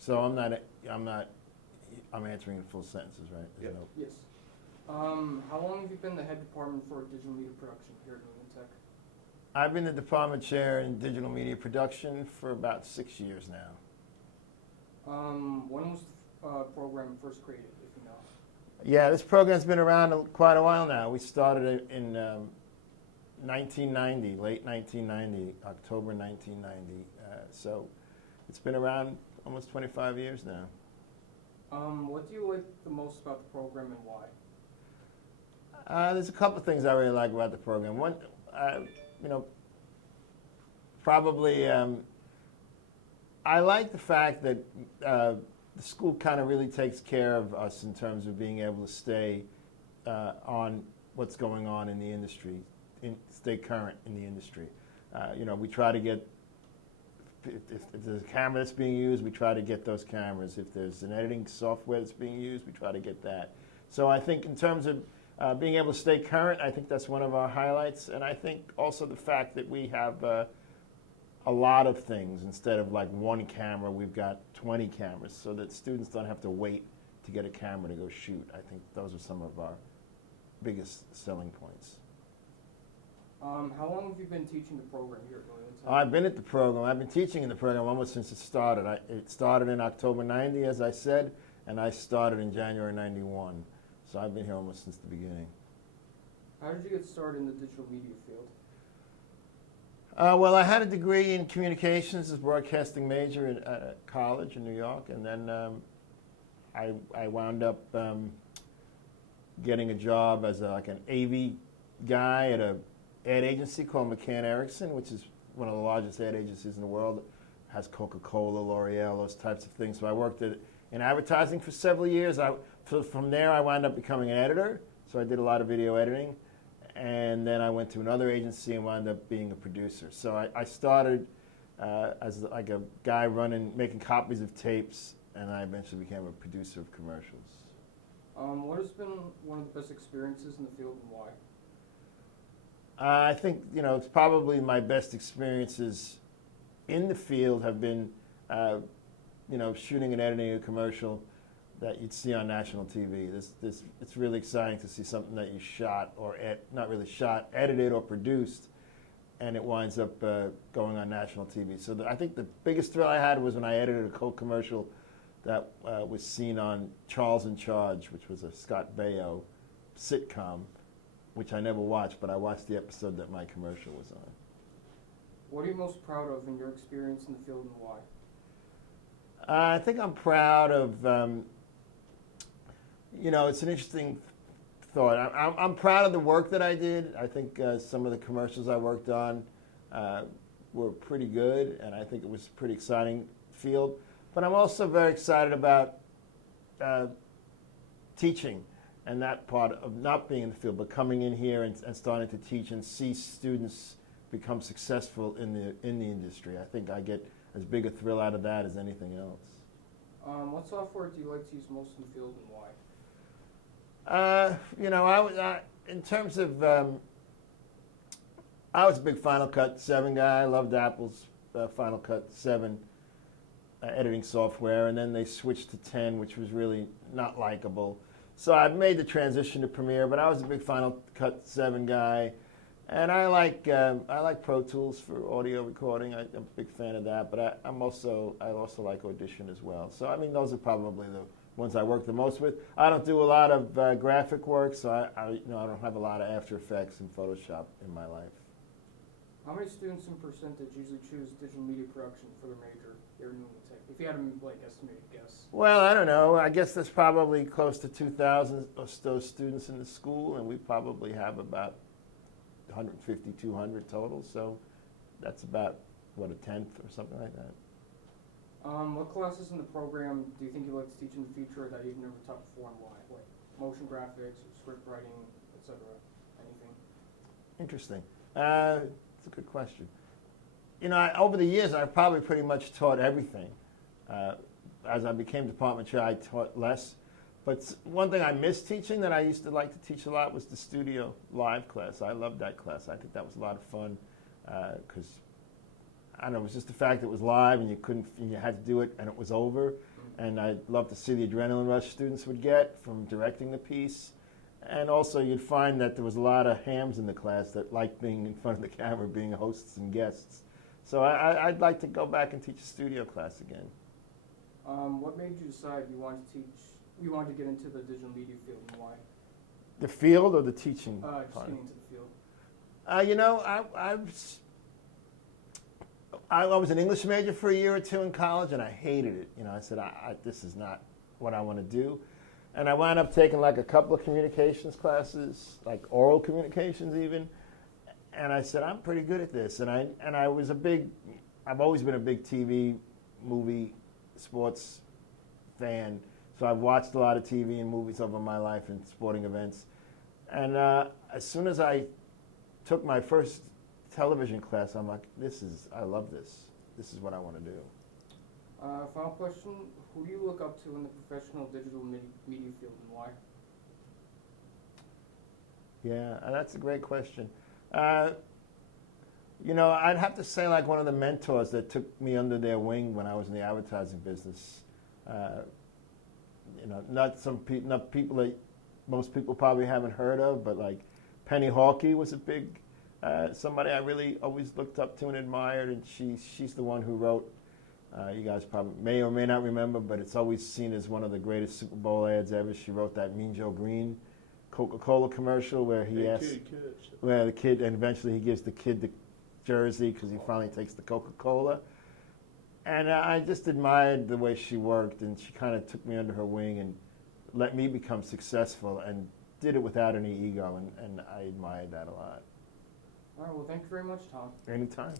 So I'm answering in full sentences, right? Yep. Yes. How long have you been the head department for digital media production here at New England Tech? I've been the department chair in digital media production for about 6 years now. When was the program first created, if you know? Yeah, this program's been around quite a while now. We started it in 1990, late 1990, October 1990. So it's been around almost 25 years now. What do you like the most about the program and why? There's a couple of things I really like about the program. One, probably I like the fact that the school kind of really takes care of us in terms of being able to stay on what's going on in the industry, stay current in the industry. We try to get, if there's a camera that's being used, we try to get those cameras. If there's an editing software that's being used, we try to get that. So I think in terms of being able to stay current, I think that's one of our highlights. And I think also the fact that we have a lot of things. Instead of like one camera, we've got 20 cameras so that students don't have to wait to get a camera to go shoot. I think those are some of our biggest selling points. How long have you been teaching the program here at New England Tech? I've been at the program. I've been teaching in the program almost since it started. It started in October 90, as I said, and I started in January 91. So I've been here almost since the beginning. How did you get started in the digital media field? Well, I had a degree in communications as a broadcasting major at college in New York, and then I wound up getting a job as an AV guy at an ad agency called McCann Erickson, which is one of the largest ad agencies in the world. It has Coca-Cola, L'Oreal, those types of things. So I worked in advertising for several years. From there, I wound up becoming an editor, so I did a lot of video editing. And then I went to another agency and wound up being a producer. So I started as like a guy making copies of tapes, and I eventually became a producer of commercials. What has been one of the best experiences in the field and why? I think, it's probably my best experiences in the field have been, shooting and editing a commercial that you'd see on national TV. It's really exciting to see something that you shot or not really shot, edited or produced, and it winds up going on national TV. So I think the biggest thrill I had was when I edited a Coke commercial that was seen on Charles in Charge, which was a Scott Baio sitcom, which I never watched, but I watched the episode that my commercial was on. What are you most proud of in your experience in the field and why? I think I'm proud of, it's an interesting thought. I'm proud of the work that I did. I think some of the commercials I worked on were pretty good, and I think it was a pretty exciting field. But I'm also very excited about teaching and that part of not being in the field, but coming in here and starting to teach and see students become successful in the industry. I think I get as big a thrill out of that as anything else. What software do you like to use most in the field and why? In terms of, I was a big Final Cut 7 guy. I loved Apple's Final Cut 7 editing software, and then they switched to 10, which was really not likable. So I made the transition to Premiere, but I was a big Final Cut 7 guy, and I like Pro Tools for audio recording. I'm a big fan of that, but I also like Audition as well. So I mean, those are probably the ones I work the most with. I don't do a lot of graphic work, so I don't have a lot of After Effects and Photoshop in my life. How many students in percentage usually choose digital media production for their major here at New England Tech? If you had to estimated guess. Well, I don't know. I guess there's probably close to 2,000 of those students in the school, and we probably have about 150, 200 total. So that's about, a tenth or something like that. What classes in the program do you think you'd like to teach in the future that you've never taught before and why? Like motion graphics or script writing, etc. Anything? Interesting. It's a good question. Over the years, I've probably pretty much taught everything. As I became department chair, I taught less. But one thing I missed teaching that I used to like to teach a lot was the studio live class. I loved that class. I think that was a lot of fun because I don't know, it was just the fact that it was live and you had to do it and it was over. And I'd love to see the adrenaline rush students would get from directing the piece. And also you'd find that there was a lot of hams in the class that liked being in front of the camera, being hosts and guests. So I'd like to go back and teach a studio class again. What made you decide you wanted to get into the digital media field, and why? The field or the teaching Just part? getting into the field. You know, I was an English major for a year or two in college, and I hated it. You know, I said, this is not what I want to do. And I wound up taking like a couple of communications classes, like oral communications even. And I said, I'm pretty good at this. And I've always been a big TV, movie, sports fan. So I've watched a lot of TV and movies over my life and sporting events. And as soon as I took my first television class, I'm like, I love this. This is what I want to do. Final question, who do you look up to in the professional digital media field, and why? Yeah, that's a great question. You know, I'd have to say like one of the mentors that took me under their wing when I was in the advertising business. You know, not people that most people probably haven't heard of, but like Penny Hawkey was a big somebody I really always looked up to and admired, and she's the one who wrote. You guys probably may or may not remember, but it's always seen as one of the greatest Super Bowl ads ever. She wrote that Mean Joe Green Coca-Cola commercial where he asks, where the kid, and eventually he gives the kid the jersey because he finally takes the Coca-Cola. And I just admired the way she worked, and she kind of took me under her wing and let me become successful and did it without any ego, and I admired that a lot. All right, well, thank you very much, Tom. Anytime.